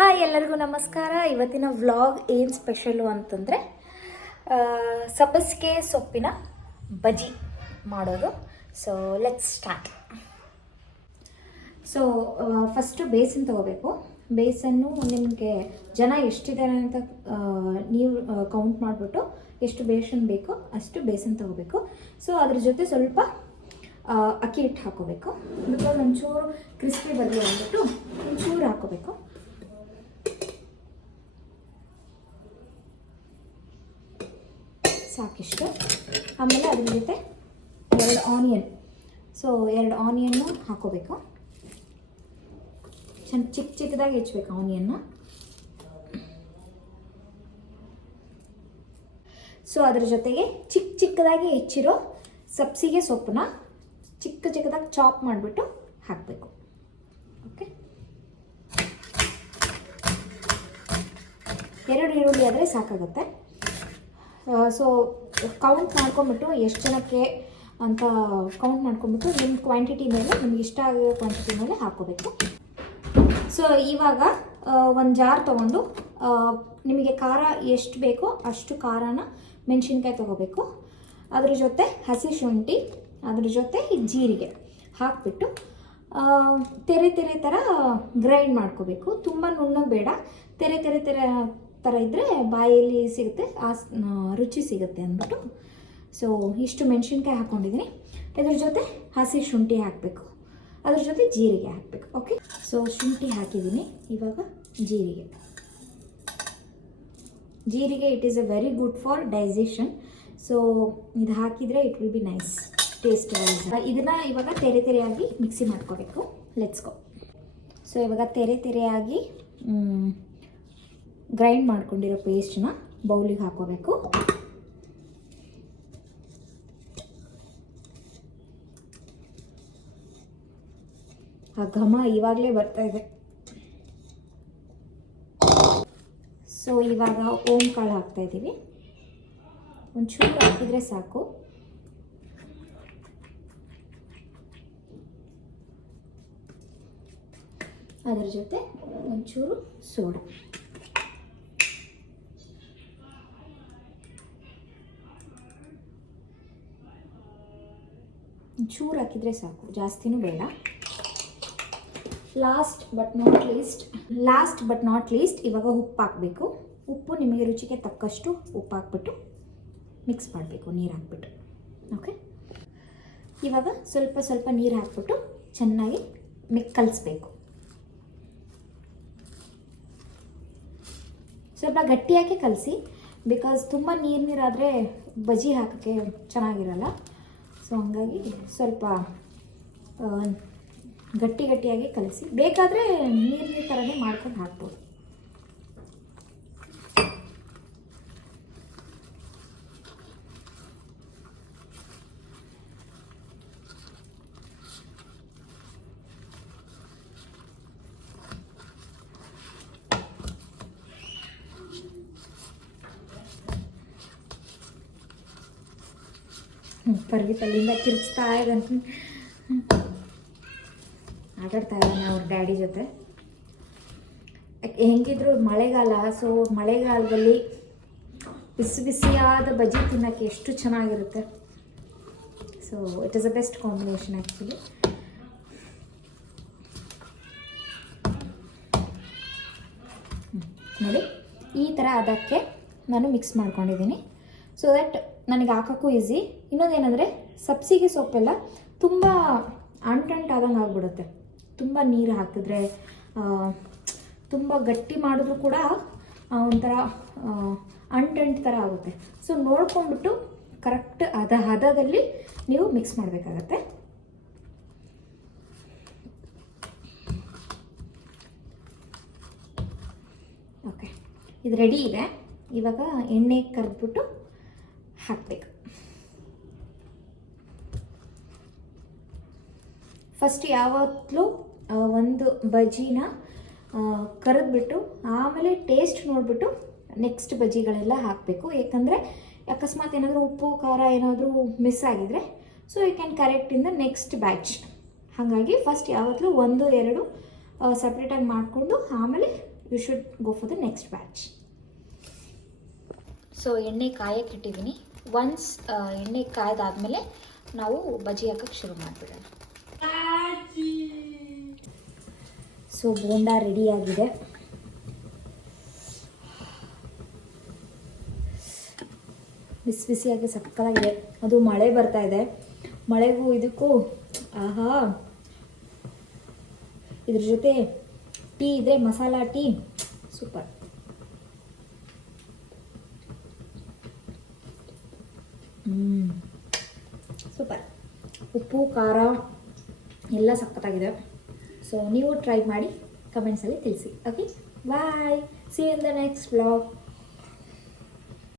Hi ಎಲ್ಲರಿಗೂ ನಮಸ್ಕಾರ. ಇವತ್ತಿನ ವ್ಲಾಗ್ ಏನು ಸ್ಪೆಷಲು ಅಂತಂದರೆ ಸಬ್ಬಸಿಗೆ ಸೊಪ್ಪಿನ ಬಜ್ಜಿ ಮಾಡೋದು. So let's start. So first besan ತೊಗೋಬೇಕು. ಬೇಸನ್ನು ನಿಮಗೆ ಜನ ಎಷ್ಟಿದ್ದಾರೆ ಅಂತ ನೀವು ಕೌಂಟ್ ಮಾಡಿಬಿಟ್ಟು ಎಷ್ಟು ಬೇಸನ್ ಬೇಕೋ ಅಷ್ಟು ಬೇಸನ್ ತೊಗೋಬೇಕು. ಸೊ ಅದ್ರ ಜೊತೆ ಸ್ವಲ್ಪ ಅಕ್ಕಿ ಹಿಟ್ಟು ಹಾಕೋಬೇಕು. ಬಿಕಾಸ್ ಒಂಚೂರು ಕ್ರಿಸ್ಪಿ ಬರಲಿ ಅಂದ್ಬಿಟ್ಟು ಒಂಚೂರು ಹಾಕೋಬೇಕು. ಸಾಕಿಷ್ಟು. ಆಮೇಲೆ ಅದ್ರ ಜೊತೆ 2 ಆನಿಯನ್. ಸೊ 2 ಆನಿಯನ್ನು ಹಾಕೋಬೇಕು. ಚಿಕ್ಕದಾಗಿ ಹೆಚ್ಚಬೇಕು ಆನಿಯನ್ನ. ಸೊ ಅದ್ರ ಜೊತೆಗೆ ಚಿಕ್ಕದಾಗಿ ಹೆಚ್ಚಿರೋ ಸಬ್ಸಿಗೆ ಸೊಪ್ಪನ್ನ ಚಿಕ್ಕದಾಗಿ ಚಾಪ್ ಮಾಡಿಬಿಟ್ಟು ಹಾಕಬೇಕು. ಓಕೆ, 2 ಈರುಳ್ಳಿ ಆದರೆ ಸಾಕಾಗುತ್ತೆ. ಸೊ ಕೌಂಟ್ ಮಾಡ್ಕೊಂಬಿಟ್ಟು ಎಷ್ಟು ಜನಕ್ಕೆ ಅಂತ ಕೌಂಟ್ ಮಾಡ್ಕೊಂಬಿಟ್ಟು ನಿಮ್ಮ ಕ್ವಾಂಟಿಟಿ ಮೇಲೆ, ನಿಮ್ಗೆ ಇಷ್ಟ ಆಗಿರೋ ಕ್ವಾಂಟಿಟಿ ಮೇಲೆ ಹಾಕ್ಕೋಬೇಕು. ಸೊ ಇವಾಗ ಒಂದು ಜಾರ್ ತೊಗೊಂಡು ನಿಮಗೆ ಖಾರ ಎಷ್ಟು ಬೇಕೋ ಅಷ್ಟು ಖಾರನ ಮೆಣಸಿನ್ಕಾಯಿ ತೊಗೋಬೇಕು. ಅದ್ರ ಜೊತೆ ಹಸಿ ಶುಂಠಿ, ಅದ್ರ ಜೊತೆ ಜೀರಿಗೆ ಹಾಕಿಬಿಟ್ಟು ತೆರೆ ಥರ ಗ್ರೈಂಡ್ ಮಾಡ್ಕೋಬೇಕು. ತುಂಬ ನುಣ್ಣಗೆ ಬೇಡ, ತೆರೆ ಥರ ಇದ್ದರೆ ಬಾಯಲ್ಲಿ ಸಿಗುತ್ತೆ, ಆ ರುಚಿ ಸಿಗುತ್ತೆ ಅಂದ್ಬಿಟ್ಟು. ಸೊ ಇಷ್ಟು ಮೆಣಸಿನ್ಕಾಯಿ ಹಾಕ್ಕೊಂಡಿದ್ದೀನಿ. ಇದ್ರ ಜೊತೆ ಹಸಿ ಶುಂಠಿ ಹಾಕಬೇಕು, ಅದ್ರ ಜೊತೆ ಜೀರಿಗೆ ಹಾಕಬೇಕು. ಓಕೆ, ಸೊ ಶುಂಠಿ ಹಾಕಿದ್ದೀನಿ. ಇವಾಗ ಜೀರಿಗೆ it is a very good for digestion. So ಇದು ಹಾಕಿದರೆ it will be nice taste wise. ಇದನ್ನು ಇವಾಗ ತೆರೆಯಾಗಿ ಮಿಕ್ಸಿ ಮಾಡ್ಕೋಬೇಕು. Let's go. ಸೊ ಇವಾಗ ತೆರೆಯಾಗಿ ಗ್ರೈಂಡ್ ಮಾಡ್ಕೊಂಡಿರೋ ಪೇಸ್ಟನ್ನ ಬೌಲಿಗೆ ಹಾಕೋಬೇಕು. ಆ ಘಮ ಇವಾಗಲೇ ಬರ್ತಾ ಇದೆ. ಸೊ ಇವಾಗ ಓಂ ಕಾಳು ಹಾಕ್ತಾ ಇದ್ದೀವಿ. ಒಂಚೂರು ಹಾಕಿದರೆ ಸಾಕು. ಅದರ ಜೊತೆ ಒಂಚೂರು ಸೋಡಾ. ಚೂರು ಹಾಕಿದರೆ ಸಾಕು, ಜಾಸ್ತಿನೂ ಬೇಡ. ಲಾಸ್ಟ್ ಬಟ್ ನಾಟ್ ಲೀಸ್ಟ್ ಇವಾಗ ಉಪ್ಪು ಹಾಕಬೇಕು. ಉಪ್ಪು ನಿಮಗೆ ರುಚಿಗೆ ತಕ್ಕಷ್ಟು ಉಪ್ಪು ಹಾಕ್ಬಿಟ್ಟು ಮಿಕ್ಸ್ ಮಾಡಬೇಕು, ನೀರು ಹಾಕ್ಬಿಟ್ಟು. ಓಕೆ, ಇವಾಗ ಸ್ವಲ್ಪ ನೀರು ಹಾಕ್ಬಿಟ್ಟು ಚೆನ್ನಾಗಿ ಕಲಿಸ್ಬೇಕು. ಸ್ವಲ್ಪ ಗಟ್ಟಿಯಾಗಿ ಕಲಸಿ, ಬಿಕಾಸ್ ತುಂಬ ನೀರಾದರೆ ಬಜ್ಜಿ ಹಾಕೋಕ್ಕೆ ಚೆನ್ನಾಗಿರಲ್ಲ. ಸೊ ಹಂಗಾಗಿ ಸ್ವಲ್ಪ ಗಟ್ಟಿಯಾಗಿ ಕಲಸಿ. ಬೇಕಾದರೆ ನೀರಿನ ಥರನೇ ಮಾಡ್ಕೊಂಡು ಹಾಕ್ಬೋದು. ಪರ್ವಿತ್ ಅಲ್ಲಿಂದ ಕಿರ್ಚ್ತಾ ಇದ್ದಾನೆ, ಆಟಾಡ್ತಾ ಇದ್ದಾನೆ ಅವ್ರ ಡ್ಯಾಡಿ ಜೊತೆ. ಹೆಂಗಿದ್ರು ಮಳೆಗಾಲ. ಸೊ ಮಳೆಗಾಲದಲ್ಲಿ ಬಿಸಿಯಾದ ಬಜ್ಜಿ ತಿನ್ನೋಕ್ಕೆ ಎಷ್ಟು ಚೆನ್ನಾಗಿರುತ್ತೆ. So it is a best combination actually. ನೋಡಿ, ಈ ಥರ ಅದಕ್ಕೆ ನಾನು ಮಿಕ್ಸ್ ಮಾಡ್ಕೊಂಡಿದ್ದೀನಿ. ಸೊ ದ್ಯಾಟ್ ನನಗೆ ಹಾಕೋಕ್ಕೂ ಈಸಿ. ಇನ್ನೊಂದೇನೆಂದರೆ ಸಬ್ಸಿಗೆ ಸೊಪ್ಪೆಲ್ಲ ತುಂಬ ಆದಂಗೆ ಆಗಿಬಿಡುತ್ತೆ. ತುಂಬ ನೀರು ಹಾಕಿದ್ರೆ, ತುಂಬ ಗಟ್ಟಿ ಮಾಡಿದ್ರೂ ಕೂಡ ಒಂಥರ ಅಂಟು ಥರ ಆಗುತ್ತೆ. ಸೊ ನೋಡ್ಕೊಂಡ್ಬಿಟ್ಟು ಕರೆಕ್ಟ್ ಹದದಲ್ಲಿ ನೀವು ಮಿಕ್ಸ್ ಮಾಡಬೇಕಾಗತ್ತೆ. ಓಕೆ, ಇದು ರೆಡಿ ಇದೆ. ಇವಾಗ ಎಣ್ಣೆ ಕರೆದ್ಬಿಟ್ಟು ಹಾಕಬೇಕು. ಫಸ್ಟ್ ಯಾವತ್ತೂ ಒಂದು ಬಜ್ಜಿನ ಕರೆದ್ಬಿಟ್ಟು ಆಮೇಲೆ ಟೇಸ್ಟ್ ನೋಡಿಬಿಟ್ಟು ನೆಕ್ಸ್ಟ್ ಬಜ್ಜಿಗಳೆಲ್ಲ ಹಾಕಬೇಕು. ಯಾಕಂದರೆ ಅಕಸ್ಮಾತ್ ಏನಾದರೂ ಉಪ್ಪು ಖಾರ ಏನಾದರೂ ಮಿಸ್ ಆಗಿದರೆ so you can correct in the next batch. ಹಾಗಾಗಿ ಫಸ್ಟ್ ಯಾವತ್ತೂ 1-2 ಸಪ್ರೇಟಾಗಿ ಮಾಡಿಕೊಂಡು ಆಮೇಲೆ you should go for the next batch. So ಎಣ್ಣೆ ಕಾಯಕ್ಕೆ ಇಟ್ಟಿದ್ದೀನಿ. ಒನ್ಸ್ ಎಣ್ಣೆ ಕಾಯ್ದಾದ್ಮೇಲೆ ನಾವು ಬಜ್ಜಿ ಹಾಕಕ್ಕೆ ಶುರು ಮಾಡಿಬಿಡೋಣ. ಸೊ ಬೋಂಡ ರೆಡಿಯಾಗಿದೆ. ಬಿಸಿ ಬಿಸಿಯಾಗಿ ಸಕ್ಕತ್ತಾಗಿದೆ. ಅದು ಮಳೆ ಬರ್ತಾ ಇದೆ. ಮಳೆಗೂ ಇದಕ್ಕೂ ಆಹಾ, ಇದ್ರ ಜೊತೆ ಟೀ ಇದೆ, ಮಸಾಲಾ ಟೀ, ಸೂಪರ್. ಸೂಪರ್. ಉಪ್ಪು ಖಾರ ಎಲ್ಲ ಸಖತ್ತಾಗಿದೆ. ಸೊ ನೀವು ಟ್ರೈ ಮಾಡಿ ಕಮೆಂಟ್ಸಲ್ಲಿ ತಿಳಿಸಿ. Okay, bye, see you in the next vlog.